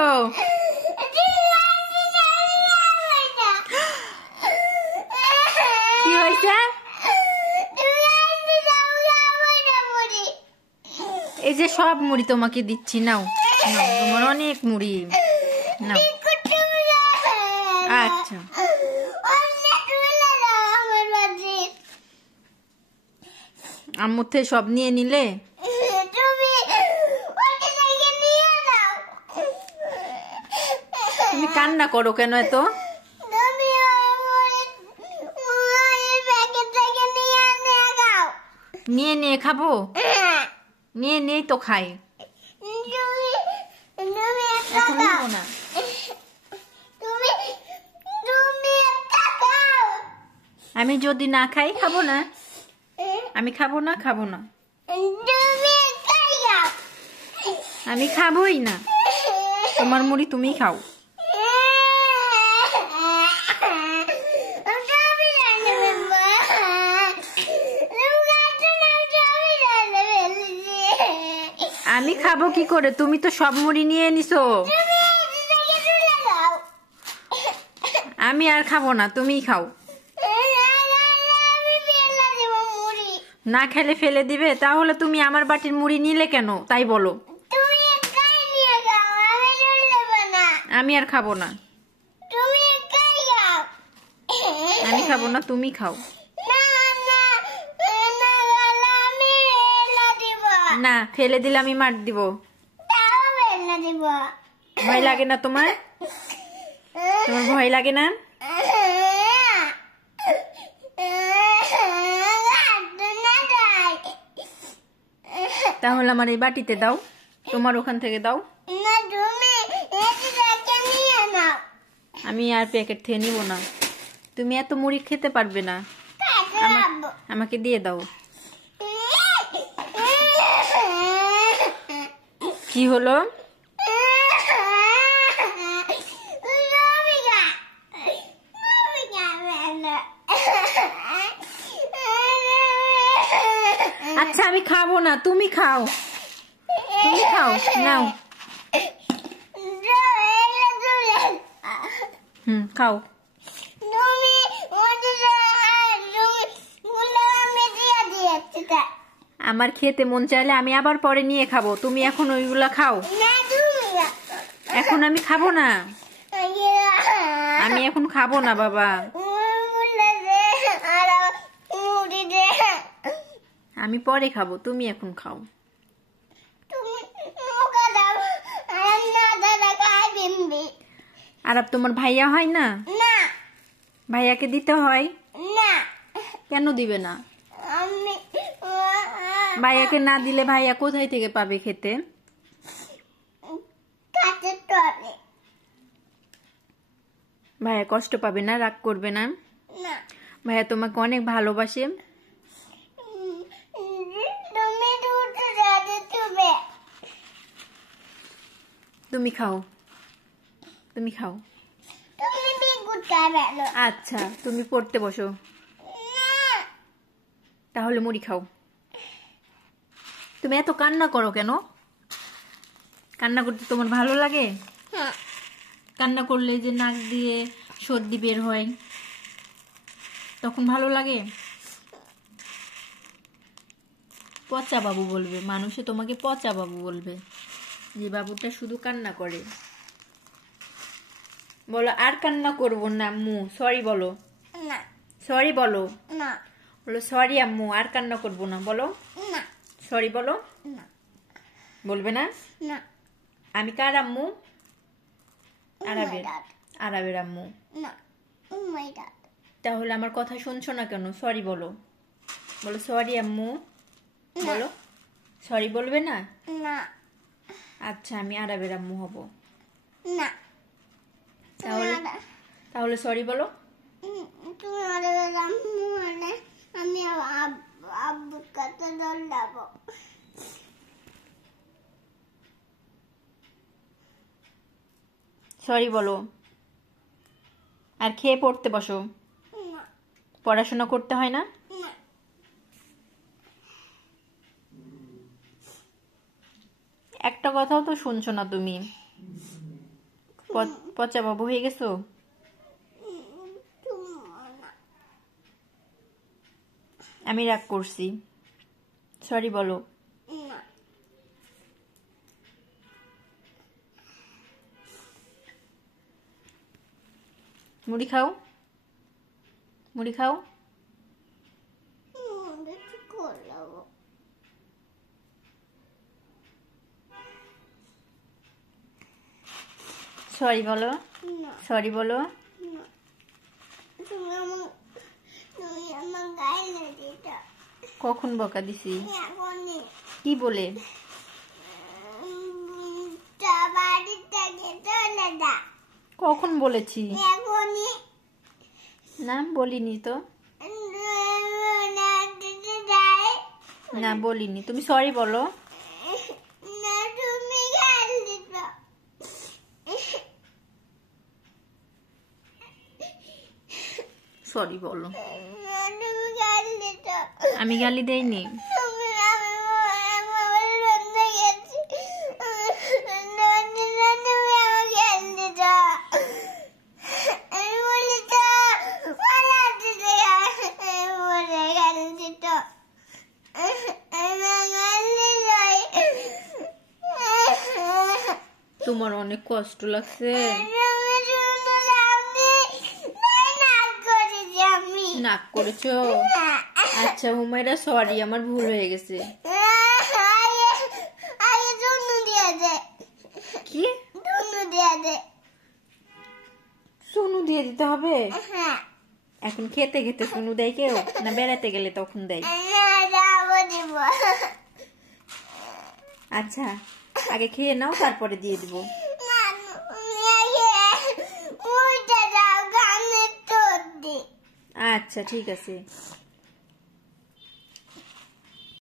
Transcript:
হলো? কি হয়েছে? এই যে সব মুড়ি তোমাকে দিচ্ছি, নাও নাও, তোমার অনেক মুড়ি নাও। আচ্ছা আম্মুর থেকে সব নিয়ে নিলে? তুমি কান্না করো কেন এত? নিয়ে নিয়ে খাবো, নিয়ে নিয়েই তো খাই। এখন খাবো না। আমি যদি না খাই খাবো না, আমি খাবো না, খাবো না, আমি খাবোই না। তোমার মুড়ি তুমি খাও। আমি খাবো কি করে? তুমি তো সব মুড়ি নিয়ে নিছো। আমি আর খাবো না, তুমিই খাও। না খেলে ফেলে দিবে? তাহলে তুমি আমার বাটির মুড়ি নিলে কেন তাই বলো। আমি আর খাবো না, আমি খাবো না, তুমি খাও। না, ফেলে দিলে আমি মার দিব। ভয় লাগে না তোমার? তোমার ভয় লাগে না? তাহলে আমার এই বাটিতে দাও, তোমার ওখান থেকে দাও। আমি আর প্যাকেট থেকে নিব না। তুমি এত মুড়ি খেতে পারবে না, আমাকে দিয়ে দাও। কি হলো? আচ্ছা আমি খাবো না, তুমি খাও, তুমি খাও, নাও। খাও। আমার খেতে মন চাইলে আমি আবার পরে নিয়ে খাবো, তুমি এখন ওইগুলা খাও। এখন আমি খাবো না, আমি এখন খাবো না বাবা। আমি পরে খাবো, তুমি এখন খাও। আর তোমার ভাইয়া হয় না? ভাইয়াকে দিতে হয়। কেন দিবে না? ভাইয়াকে না দিলে ভাইয়া কোথায় থেকে পাবে খেতে? ভাইয়া কষ্ট পাবে না? রাগ করবে না? ভাইয়া তোমাকে অনেক ভালোবাসে। তুমি খাও, তুমি খাও। আচ্ছা তুমি পড়তে বসো, তাহলে মুড়ি খাও। তুমি এত কান্না করো কেন? কান্না করতে তোমার ভালো লাগে? কান্না করলে যে নাক দিয়ে সর্দি বের হয়, তখন ভালো লাগে? পচা বাবু বলবে, মানুষে তোমাকে পচা বাবু বলবে, যে বাবুটা শুধু কান্না করে। বলো আর কান্না করবো না আম্মু, সরি বলো। সরি বলো। বলো সরি আম্মু, আর কান্না করবো না, বলো সরি বলো। বলবে না? আমি কার আম্মু? আরবের। আরবের আম্মু। তাহলে আমার কথা শুনছো না কেন? সরি বলো, বলো সরি আম্মু, বলো সরি। বলবে না? আচ্ছা আমি আরবের আম্মু হব। তাহলে তাহলে সরি বলো। তুমি আরবের আম্মু হলে আমি আব্বুর কাছে দৌড়াবো। সরি বলো। আর খেয়ে পড়তে বসো। পড়াশোনা করতে হয় না? একটা কথাও তো শুনছো না তুমি। পচা বাবু হয়ে গেছো? আমি রাগ করছি, সরি বলো। মুড়ি খাও, মুড়ি খাও। সরি বলো, সরি বলো। কখন বকা দিছি? কি বলে? কখন বলেছি? না বলিনি তো, না বলিনি। তুমি সরি বলো। সরি বলো। আমি গালি দেইনি। তোমার অনেক কষ্ট লাগছে? নাক করেছো? আচ্ছা হুমায়রা সরি, আমার ভুল হয়ে গেছে। কি? সোনু দিয়ে দিতে হবে? এখন খেতে খেতে সোনু দেয় কেউ? না বেড়াতে গেলে তখন দেয়? আচ্ছা আগে খেয়ে নাও, তারপরে দিয়ে দিব। আচ্ছা ঠিক আছে।